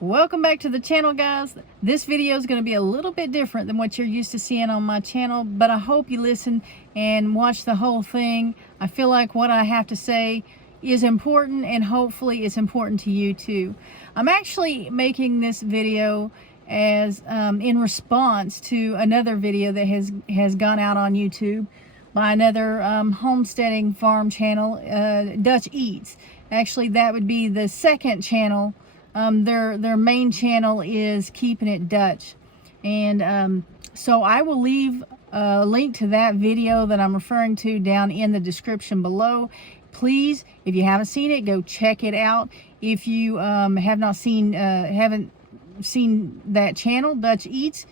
Welcome back to the channel, guys. This video is going to be a little bit different than what you're used to seeing on my channel, but I hope you listen and watch the whole thing. I feel like what I have to say is important, and hopefully it's important to you too. I'm actually making this video as in response to another video that has gone out on YouTube by another homesteading farm channel, Dutch Eats. Actually, that would be the second channel. Their main channel is Keeping It Dutch, and so I will leave a link to that video that I'm referring to down in the description below. Please, if you haven't seen it, go check it out. If you haven't seen that channel, Dutch Eats,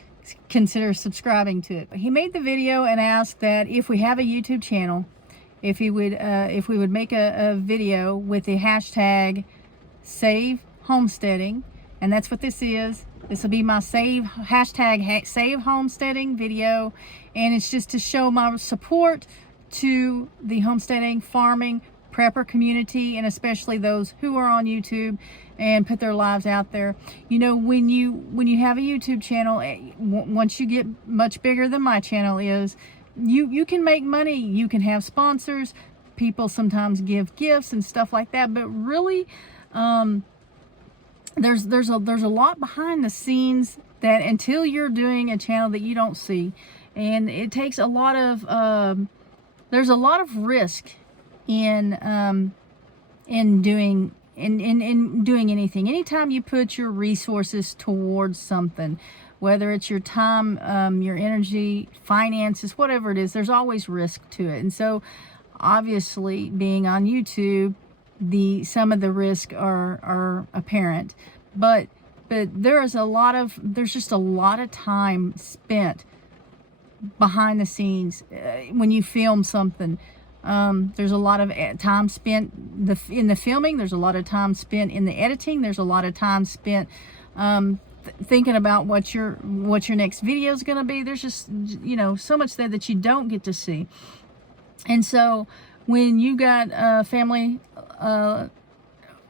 consider subscribing to it. He made the video and asked that if we have a YouTube channel, if we would make a video with the hashtag Save Homesteading, and that's what this is. This will be my hashtag Save Homesteading video, and it's just to show my support to the homesteading, farming, prepper community, and especially those who are on YouTube and put their lives out there. You know, when you have a YouTube channel, once you get much bigger than my channel is, you can make money, you can have sponsors, people sometimes give gifts and stuff like that, but really there's a lot behind the scenes that until you're doing a channel that you don't see, and it takes a lot of there's a lot of risk in doing anything. Anytime you put your resources towards something, whether it's your time, your energy, finances, whatever it is, there's always risk to it. And so obviously being on YouTube, some of the risk are apparent, but there's just a lot of time spent behind the scenes when you film something. There's a lot of time spent in the filming. There's a lot of time spent in the editing. There's a lot of time spent thinking about what your next video is going to be. There's just, you know, so much there that you don't get to see. And so when you got a family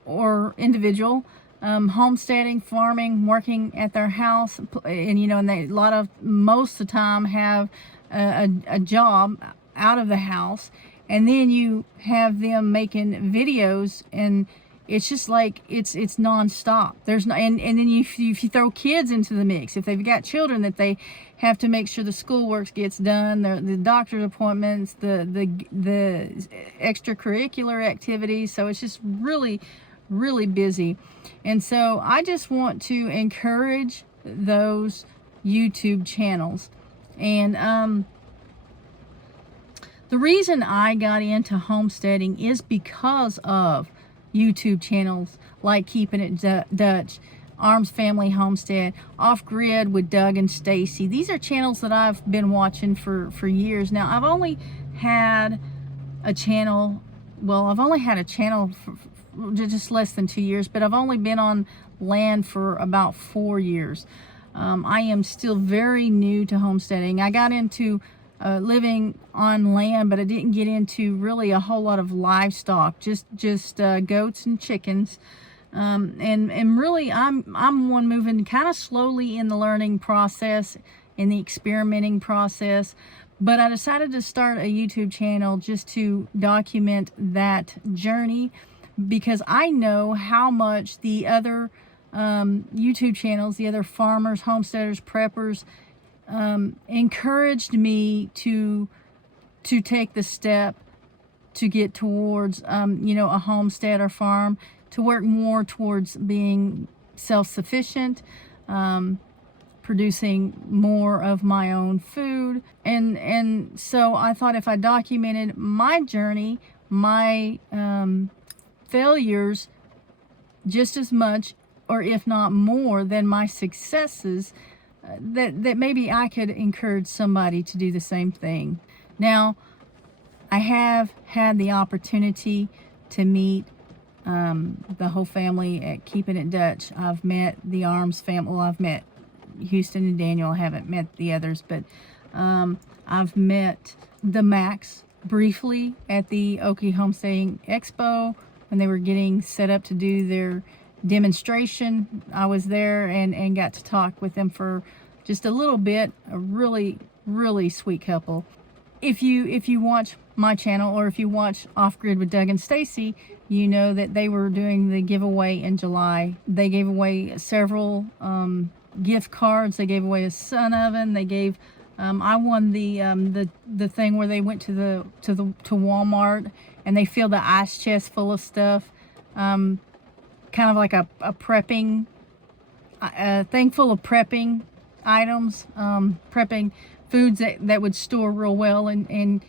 or individual homesteading, farming, working at their house, and you know, and they most of the time have a job out of the house, and then you have them making videos, and it's just like it's nonstop. There's no, and then if you throw kids into the mix, if they've got children that they have to make sure the schoolwork gets done, the doctor's appointments, the extracurricular activities, so it's just really busy. And so I just want to encourage those YouTube channels. And the reason I got into homesteading is because of YouTube channels like Keeping It Dutch, Arms Family Homestead, Off Grid with Doug and Stacy. These are channels that I've been watching for years now. I've only had a channel, for just less than 2 years, but I've only been on land for about 4 years. I am still very new to homesteading. I got into living on land, but I didn't get into really a whole lot of livestock, just goats and chickens. And really I'm one moving kind of slowly in the learning process, in the experimenting process. But I decided to start a YouTube channel just to document that journey, because I know how much the other YouTube channels, the other farmers, homesteaders, preppers, encouraged me to take the step to get towards you know, a homestead or farm, to work more towards being self-sufficient, producing more of my own food. And so I thought if I documented my journey, my failures, just as much, or if not more, than my successes, that maybe I could encourage somebody to do the same thing. Now, I have had the opportunity to meet the whole family at Keeping It Dutch. I've met the Arms family. Well, I've met Houston and Daniel. I haven't met the others, but I've met the Max briefly at the Okie Homesteading Expo when they were getting set up to do demonstration. I was there and got to talk with them for just a little bit. A really, really sweet couple. If you watch my channel, or if you watch Off Grid with Doug and Stacy, you know that they were doing the giveaway in July. They gave away several gift cards. They gave away a sun oven. They gave I won the thing where they went to Walmart and they filled the ice chest full of stuff, kind of like a prepping thing full of prepping items, prepping foods that would store real well, and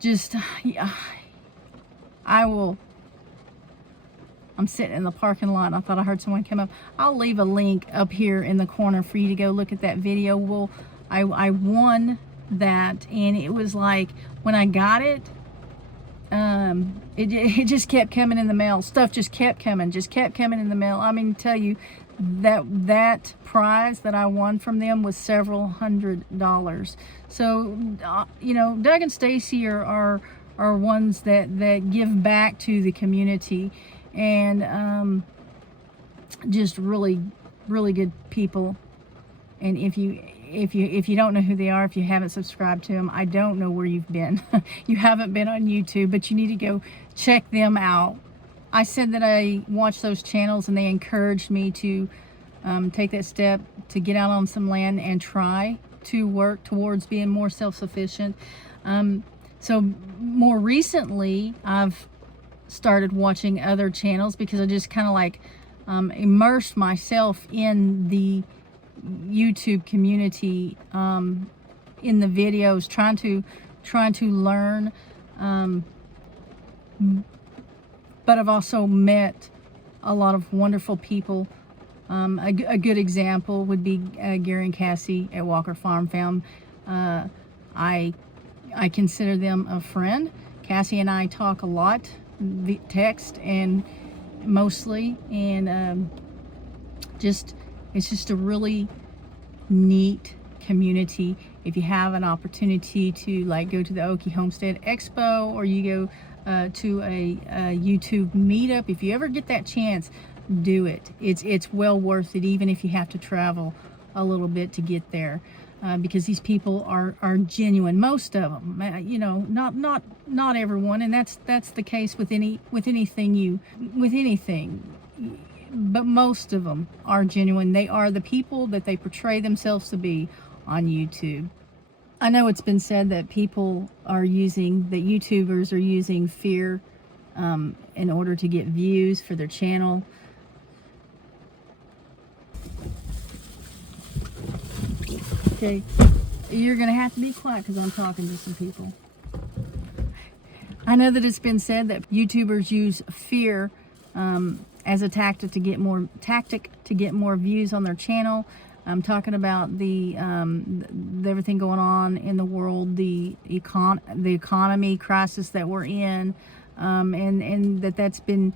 just, yeah, I'm sitting in the parking lot and I thought I heard someone come up. I'll leave a link up here in the corner for you to go look at that video. Well, I won that, and it was like, when I got it, it just kept coming in the mail. Stuff just kept coming in the mail. I mean, tell you, that prize that I won from them was several $100s. So, you know, Doug and Stacy are ones that give back to the community, and just really, really good people. And if you don't know who they are, if you haven't subscribed to them, I don't know where you've been. You haven't been on YouTube, but you need to go check them out. I said that I watched those channels and they encouraged me to take that step to get out on some land and try to work towards being more self-sufficient. So more recently, I've started watching other channels because I just kind of like immersed myself in the YouTube community, in the videos, trying to learn, but I've also met a lot of wonderful people. A good example would be Gary and Cassie at Walker Farm Fam. I consider them a friend. Cassie and I talk a lot, text and mostly, and it's just a really neat community. If you have an opportunity to like go to the Okie Homestead Expo, or you go to a YouTube meetup, if you ever get that chance, do it. It's well worth it, even if you have to travel a little bit to get there, because these people are genuine. Most of them, you know, not everyone, and that's the case with anything, but most of them are genuine. They are the people that they portray themselves to be on YouTube. I know it's been said that YouTubers are using fear in order to get views for their channel. Okay, you're gonna have to be quiet because I'm talking to some people. I know that it's been said that YouTubers use fear as a tactic to get more views on their channel. I'm talking about the everything going on in the world, the economy crisis that we're in, and that's been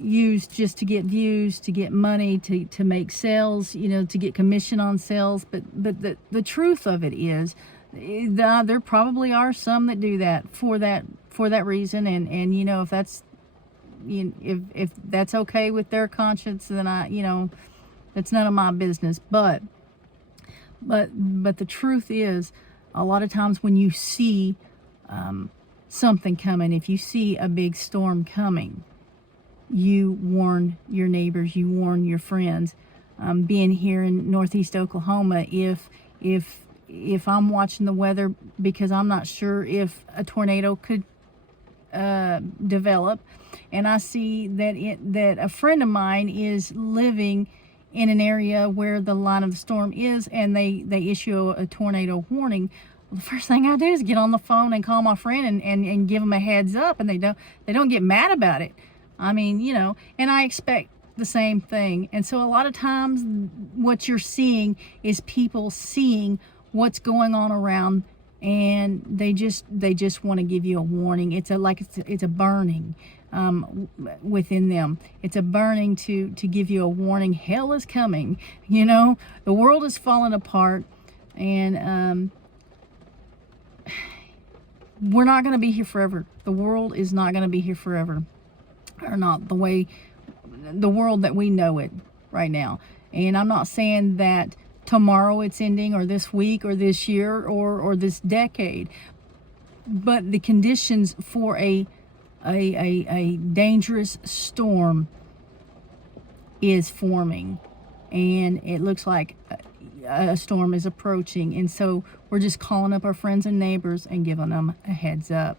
used just to get views, to get money, to make sales, you know, to get commission on sales. But the truth of it is, there probably are some that do that for that reason, and you know, if that's okay with their conscience, then it's none of my business. But the truth is, a lot of times when you see something coming, if you see a big storm coming, you warn your neighbors, you warn your friends. Being here in Northeast Oklahoma, if I'm watching the weather because I'm not sure if a tornado could develop, and I see that a friend of mine is living in an area where the line of the storm is, and they issue a tornado warning, well, the first thing I do is get on the phone and call my friend and give them a heads up, and they don't get mad about it. I mean, you know, and I expect the same thing. And so a lot of times what you're seeing is people seeing what's going on around, and they just want to give you a warning. It's a burning within them. It's a burning to give you a warning. Hell is coming. You know, the world is falling apart, and we're not going to be here forever. The world is not going to be here forever. are not the world that we know it right now. And I'm not saying that tomorrow it's ending, or this week, or this year, or this decade, but the conditions for a dangerous storm is forming, and it looks like a storm is approaching. And so we're just calling up our friends and neighbors and giving them a heads up.